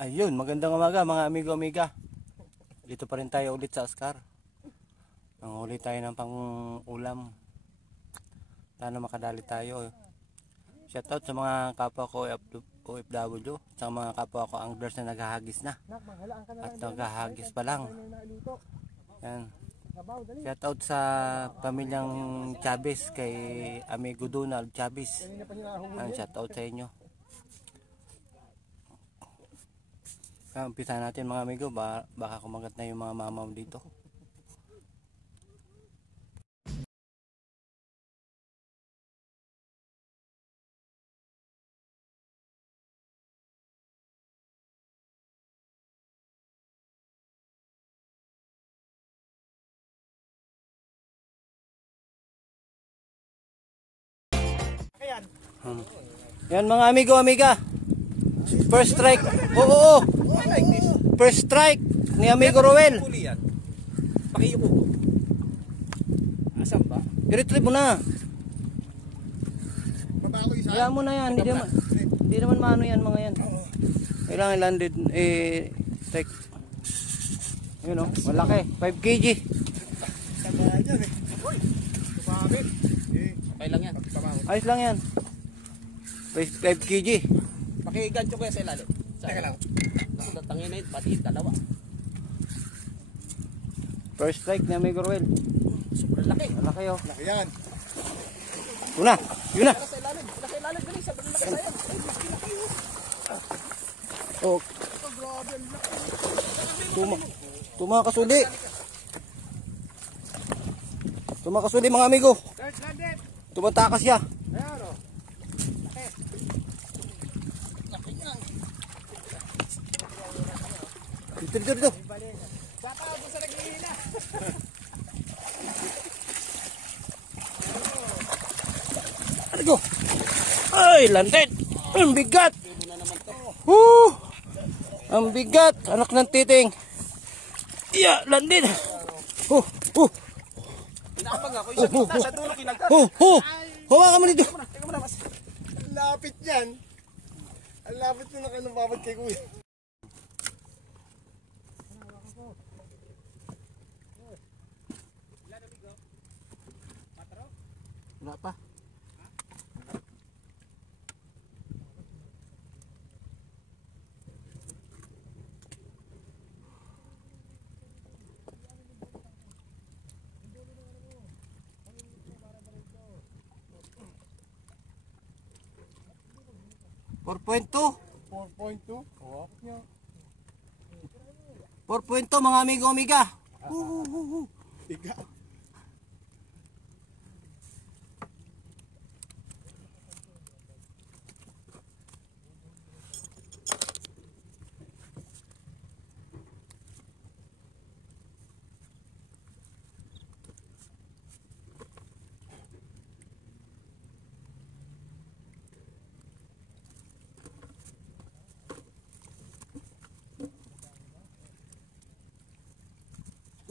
Ayun, magandang umaga mga amigo-amiga. Dito pa rin tayo ulit sa Oscar. Nanghuli tayo ng pang-ulam. Sana makadali tayo. Shoutout sa mga kapwa ko OFW, sa mga kapwa ko anglers na naghahagis na. At naghahagis pa lang. Yan. Shoutout sa pamilyang Chavez, kay amigo Donald Chavez. Shoutout sa inyo. Umpisa natin mga amigo, baka kumagat na yung mga mamaw dito. Yan mga amigo, amiga. First strike. Oo. First strike ni amigo Roel. Pakiyuko. Asan ba? I-retrieve mo na. Kaya mo na yan. Hindi naman maano yan mga yan. Kailangan landed strike. Yun o. Malaki. 5 kg. Okay lang yan. Ayos lang yan. 5 kg. Pakigancho ko yan sa ilalim. Teka lang. Ako datangin na yun. Pati dalawa. First strike ni amigo Roel. Sobrang laki. Malaki o. Laki yan. Yun na. Yun na. Sa ilalim. Sa ilalim. Dali. Sobrang laki sa'yo. Oh. Tumakasuli. Tumakasuli mga amigo. Tumatakas siya. Dito. Ano? Ay, landed. Ang bigat. Ang bigat. Anak ng titing. Yeah, landed. Inaabang ako. Isa kita. Sa dulo kinagkat. Hawakan mo dito. Teka mo na mas. Ang lapit yan. Ang lapit na nakalababad kay kuya. Wala pa. $4.2 mga amigo-amiga. Tiga.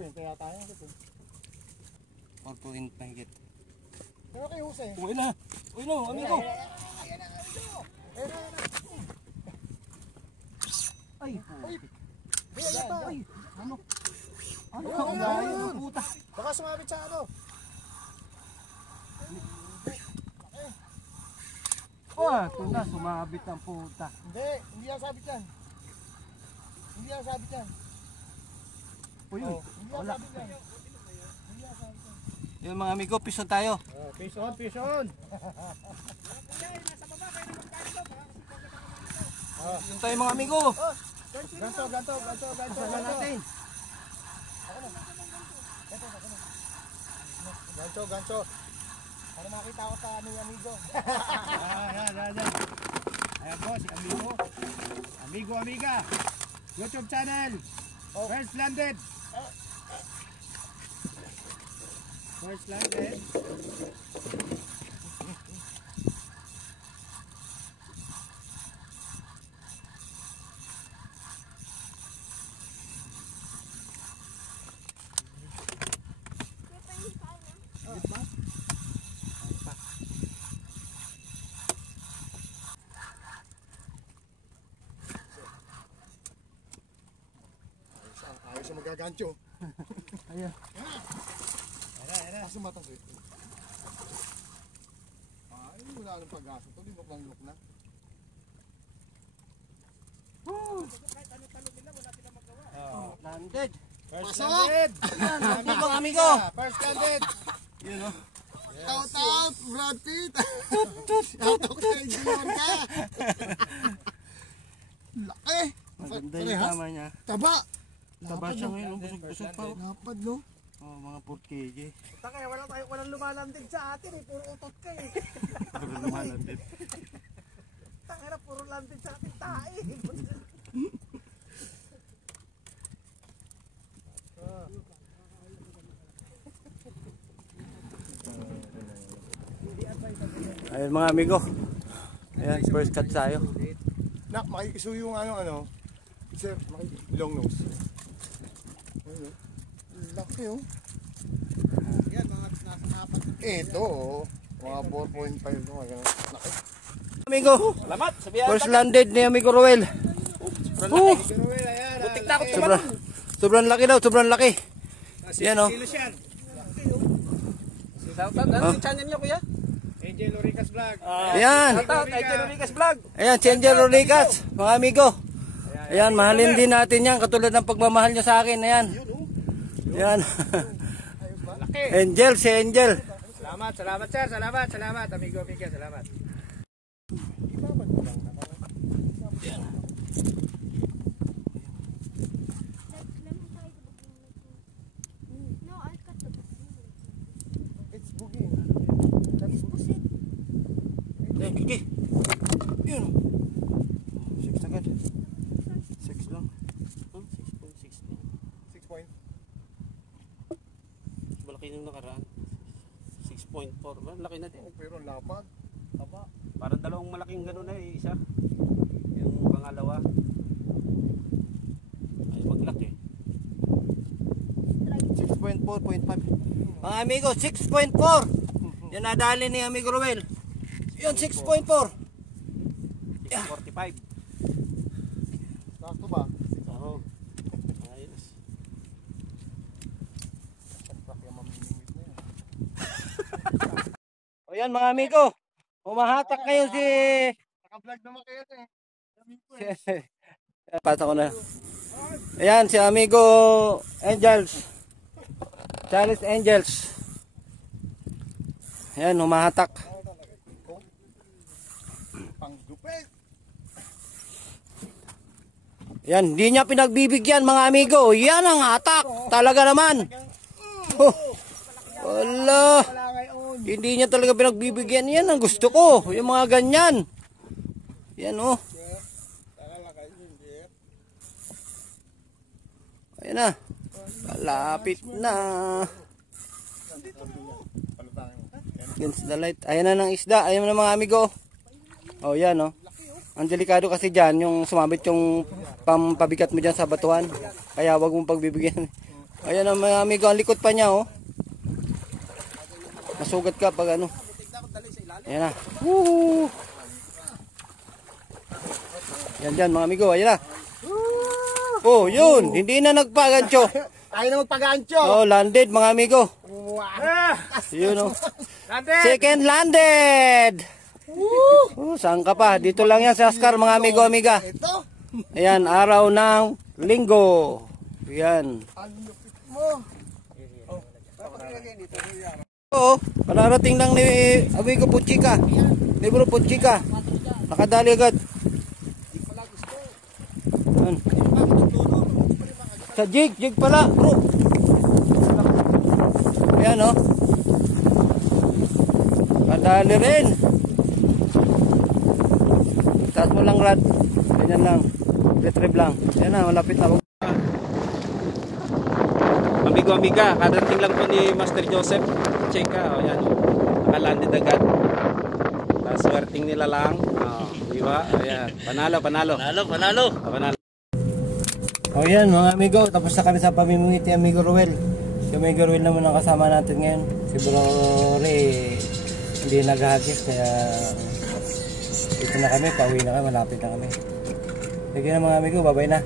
Kaya tayo. 4.2 mahigit. Pero kayo husay. Uy na, amigo. Ay, ano? Ano ka umayon? Puta. Baka sumabit sa ano. Ito na, sumabit ang puta. Hindi yan sabit yan. Uy, Wala. yun mga amigo, pison tayo. Pison. Yun tayo mga amigo. Ganto. Saan natin? Ganto. Para makita ko sa aming amigo. Ayan po si Amigo Amiga YouTube channel. First landed. siya magagancho. Ayan. Kasi matas eh. Ay, wala nang pag-asa to. Libok lang look na. Landed. First Pasok! landed. Amigo, amigo. First landed. Yun o. Shout out, Brad Pitt! Shout out kay Junior ka! Laki! Maganda yung Parehas? tama niya. Taba! Taba siya ngayon. Busog pa. Lapad no? Oh, mga 4 kg. Taka, walang lumalandig sa atin eh. Puro utot ka eh. Lumalanded. Taka na, puro landing sa atin tae. Ayun mga amigo. Ayan, first cut tayo. Nak, makikisuyo yung ano. Sir, long nose. Ayun oh. Laki oh. Yan, mga nasa apat. Ito oh. Mga 4.5 no. Laki. Amigo, Salamat, sabihan. first landed ni amigo Roel. Butik na ako Sobrang, sobrang laki daw, sobrang laki. Yan oh. Kilos yan. Ano yung channel niyo, kuya? Angel Oricas Vlog. Ayan. Shout out kay Jeromicas Vlog. Ayan, si Angel Rodriguez, mga amigo. Ayan, mahalin din natin yan, katulad ng pagmamahal nyo sa akin. Ayan. Ayan. Angel, si Angel. Salamat sir. Salamat amigo, salamat. No, I'll cut the It's boogie. Ayan, kiki. Yun. 6 agad. 6 lang. 6.6 lang. 6 point. Malaki nung nakaraan. 6.4. Laki na din. Oh, pero lapad. Taba. Parang dalawang malaking gano'n na eh, isa. Yung pangalawa. Ay, maglaki. 6.4.5. Mga amigo, 6.4. Yan nadali ni amigo Ruel. Yun, 6.4. 6.45. Sakto ba? Oo. Ayos. Sakto yung mamimingit na yan. O yan mga amigo. Humahatak ngayon si... Naka-vlog naman kayo eh. Pasa ko na. Ayan, si amigo Angels. Charles Angels. Ayan, humahatak. Panggupit. Yan, hindi niya pinagbibigyan mga amigo. Yan ang hatak. Talaga naman. Oh, wala. Hindi niya talaga pinagbibigyan. Yan ang gusto ko. Yung mga ganyan. Yan oh. Ayan na. Malapit na. Against the light. Ayan na ng isda. Ayan na mga amigo. Oh, yan oh. Ang delikado kasi dyan, yung sumabit yung pampabigat mo dyan sa batuan. Kaya wag mong pagbibigyan. Ayan na mga amigo. Ang likod pa niya oh. Masugat ka pag ano. Ayan na. Woo! Yan dyan mga amigo. Ayan na. Oh, yun. Hindi na nagpagancho. Ayaw na magpagancho. Oh, landed mga amigo. Wow. Yun oh. Landed. Second landed. Oh, saan ka pa? Dito lang yan sa Oscar mga amigo, amiga. Ito. Ayan, araw ng linggo. Ayan. Ang lupit mo. Oo, panarating lang ni amigo Puchika. Ni bro Puchika. Nakadali agad. Ayan. Sa jig pala bro. Ayan oh. Kadali rin. Taas mo lang rad. Ganyan lang. Retrieve lang. Ayan na, malapit na. Amigo, amiga, kadating lang po ni Master Joseph. Cheka, o yan. Nakalanded agad. Swerting nila lang. Di ba? Ayan. Panalo. Panalo. O yan mga amigo, tapos na kami sa pamimingit ni amigo Ruel. Si amigo Ruel naman ang kasama natin ngayon. Si Bro Ray hindi naghagis kaya dito na kami, pauwi na kami, malapit na kami. Sige na mga amigo, bye-bye na.